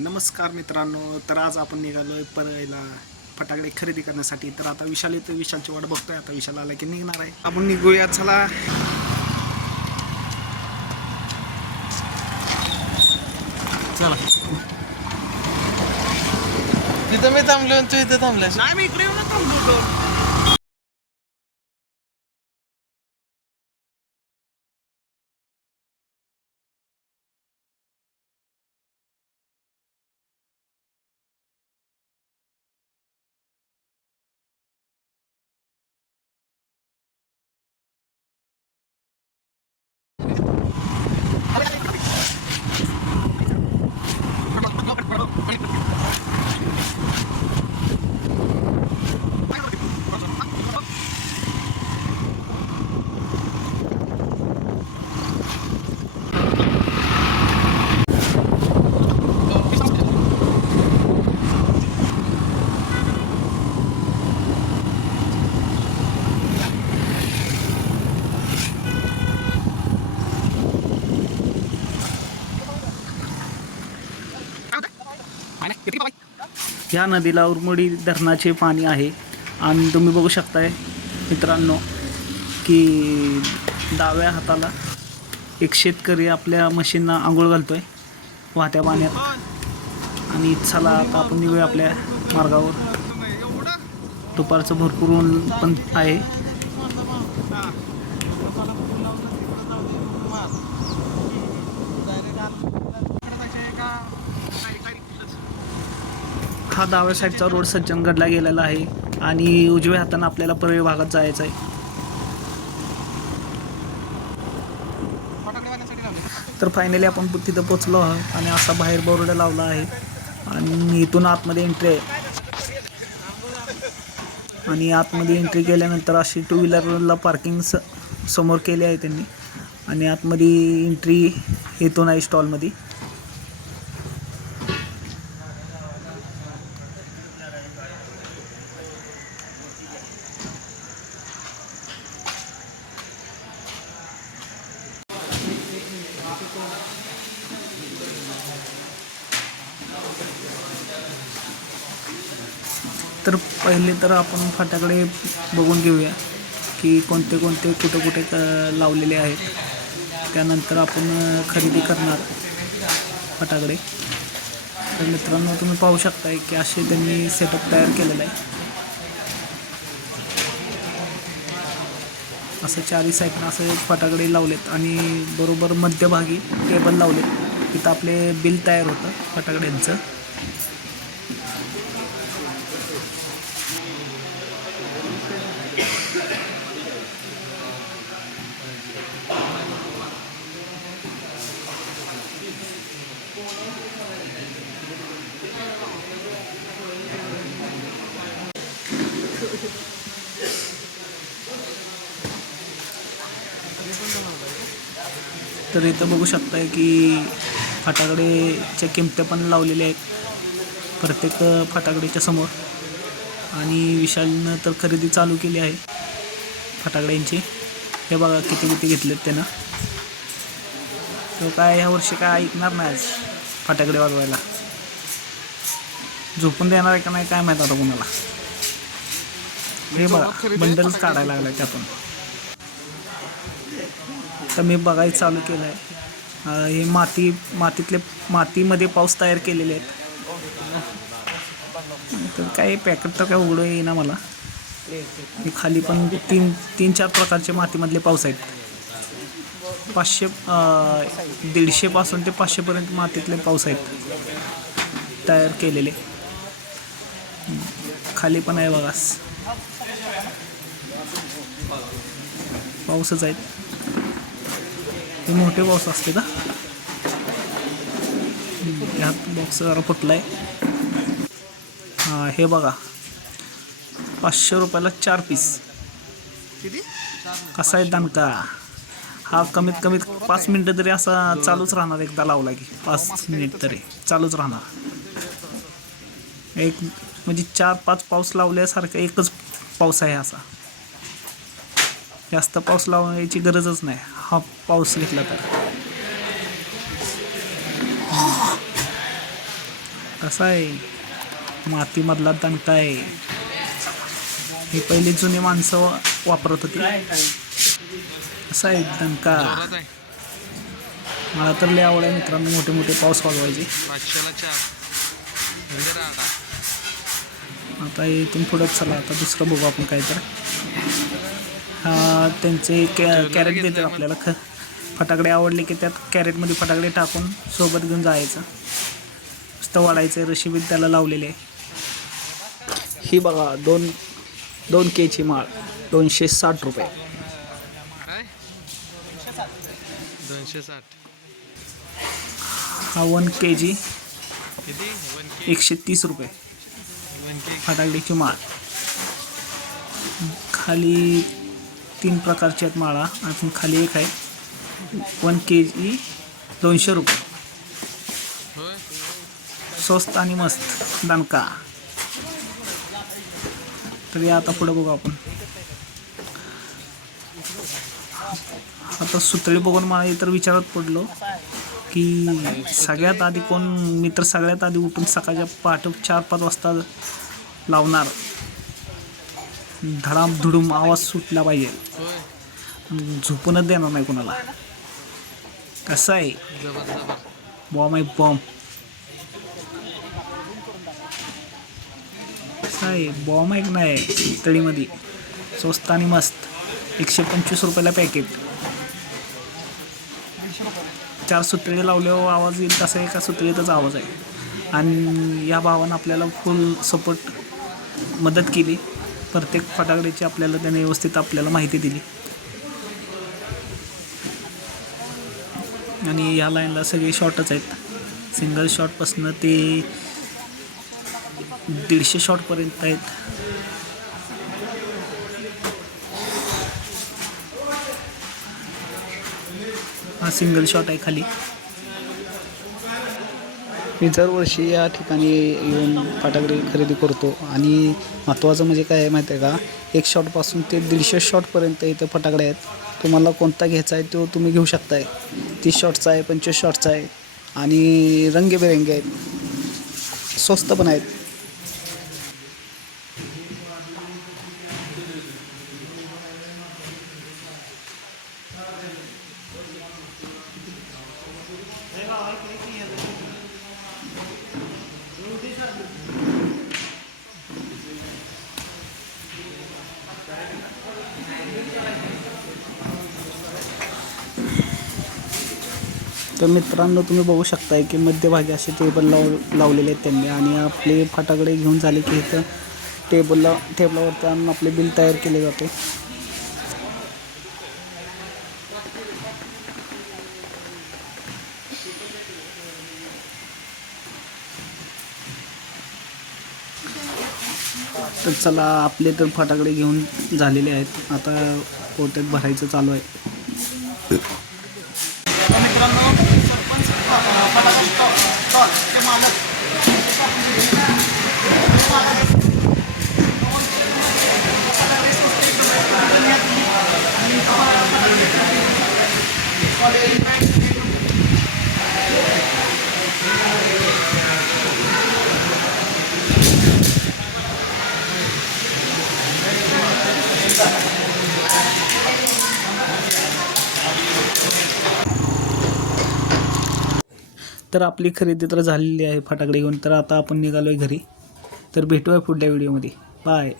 नमस्कार मित्रांनो. तर आज आपण निघालोय परळीला फटाकडे खरेदी करण्यासाठी. तर आता विशाल येतो, विशालची वाट बघतोय. आता विशाल आला की निघणार आहे. आपण निघूया, चला. चला. तिथं मी थांबलो तू इथं थांबलास. नाही, मी इकडे येऊन थांबलो. ह्या नदीला उरमोडी धरणाचे पाणी आहे आणि तुम्ही बघू शकताय मित्रांनो की डाव्या हाताला एक शेतकरी आपल्या म्हशींना आंघोळ घालतोय वाहत्या पाण्यात. आणि चला आता आपण निघूया आपल्या मार्गावर. दुपारचं भरपूर ऊन पण आहे. हा डाव्या साईडचा रोड सज्जनगडला गेलेला आहे आणि उजव्या हाताने आपल्याला परळी भागात जायचं आहे. तर फायनली आपण तिथं पोचलो आहोत आणि असा बाहेर बोर्ड लावला आहे आणि इथून आतमध्ये एंट्री आहे. आणि आतमध्ये एंट्री केल्यानंतर अशी टू व्हीलरला पार्किंग समोर केले आहे त्यांनी. आणि आतमध्ये एंट्री इथून आहे स्टॉलमध्ये. तर पहिले तर आपण फटाकडे बघून घेऊया की कोणते कोणते कुठे कुठे लावलेले आहेत. त्यानंतर आपण खरेदी करणार फटाकडे. तर मित्रांनो तुम्ही पाहू शकताय की असे त्यांनी सेटअप तयार केलेला आहे. असं चारी साईडनं असं फटाकडे लावलेत आणि बरोबर मध्यभागी टेबल लावलेत. तिथं आपले बिल तयार होतं फटाकड्यांचं. तर इथं बघू शकताय की फटाकडेच्या किमत्या पण लावलेल्या आहेत प्रत्येक फटाकड्याच्या समोर. आणि विशालनं तर खरेदी चालू केली आहे फटाकड्यांची. हे बघा किती किती घेतलेत त्यानं. तो काय ह्या वर्षी काय ऐकणार नाही आज फटाकडे वाजवायला. झोपून देणार आहे का नाही काय माहीत आता कुणाला. हे बघा बंडलच काढायला लागला त्यातून. तर मी बघायला चालू केलं आहे. हे मातीमध्ये पाऊस तयार केलेले आहेत. तर काही पॅकेट तर काय उघडं येईना मला. हे खाली पण तीन चार प्रकारचे मातीमधले पाऊस आहेत. 500 150 पासून ते 500 मातीतले पाऊस आहेत तयार केलेले. खाली पण आहे बघा पाऊसच आहेत. हे मोठे पाऊस असते का. ह्यात बॉक्स जरा फुटलाय. हे बघा 500 रुपयाला 4 पीस. कसा आहे दणका. हा कमीत कमीत 5 मिनटं तरी असा चालूच राहणार. एकदा लावला की 5 मिनिट तरी चालूच राहणार. एक म्हणजे 4-5 पाऊस लावल्यासारखा एकच पाऊस आहे असा. जास्त पाऊस लावायची गरजच नाही हा पाऊस घेतला तर. कसा आहे, मातीमधला दणका आहे. ही पहिली जुनी माणसं वापरत होती. कसा आहे दणका. जोरात आहे. मला तर लय आवड आहे मित्रांनो, मोठे मोठे पाऊस वाजवायचे. 500ला 4 म्हणजे राडा. आता इथून पुढंच चला, आता दुसरं बघू आपण काय तर. हा त्यांचे कॅरेट देतात आपल्याला. फटाकडे आवडले की त्यात कॅरेटमध्ये फटाकडे टाकून सोबत घेऊन जायचं. नुसतं वाढायचं. रशीबी त्याला लावलेले आहे. ही बघा 2 केची माळ 260 रुपये. काय 260. हा 1 kg किती 1K 130 रुपये 1K. फटाकड्याची माळ. खाली 3 प्रकारची आहेत माळा. अजून खाली एक आहे 1 kg 200 रुपये. होय. स्वस्त आणि मस्त दणका. तर या आता पुढे बघू आपण. आता सुतळी बघून मला तर विचारात पडलो की सगळ्यात आधी कोण. मी तर सगळ्यात आधी उठून सकाळच्या पहाटे 4-5 वाजता लावणार. धडाम धुडूम आवाज सुटला पाहिजे. होय. झोपूनच देणार नाही कोणाला. कसं आहे जबर. बॉम्ब आहे बॉम्ब. कसं आहे बॉम्ब आहे की नाही सुतळीमध्ये. स्वस्त आणि मस्त 125 रुपयाला पॅकेट. 4 सुतळी लावल्यावर आवाज येईल तसा एका सुतळीतच आवाज आहे. आणि या भावानं आपल्याला फुल सपोर्ट मदत केली. प्रत्येक फटाकड्याची आपल्याला त्याने व्यवस्थित आपल्याला माहिती दिली. आणि या लाईनला सगळे शॉर्टच आहेत. सिंगल शॉटपासून ते 150 शॉटपर्यंत आहेत. हा सिंगल शॉट आहे खाली. मी दरवर्षी या ठिकाणी येऊन फटाकडे खरेदी करतो. आणि महत्त्वाचं म्हणजे काय आहे माहिती आहे का, 1 शॉटपासून ते 150 शॉटपर्यंत इथं फटाकडे आहेत. तुम्हाला कोणता घ्यायचा आहे तो तुम्ही घेऊ शकताय. 30 शॉटचा आहे, 25 शॉटचा आहे आणि रंगीबेरंगी आहेत. स्वस्त पण आहेत. तर मित्रांनो तुम्ही बघू शकताय की मध्यभागी असे टेबल लावलेले आहेत त्यांनी. आणि आपले फटाकडे घेऊन झाले की इथं टेबलावरती आणून आपले बिल तयार केले जाते. तर चला आपले तर फटाकडे घेऊन झालेले आहेत. आता पोत्यात भरायचं चालू आहे. मित्रांनो सरपंच फटाका स्टॉलचे मालक तर आपली खरेदी तर झालेली आहे फटाकडे घेऊन. तर आता आपण निघालो आहे घरी. तर भेटूया पुढल्या व्हिडिओमध्ये. बाय.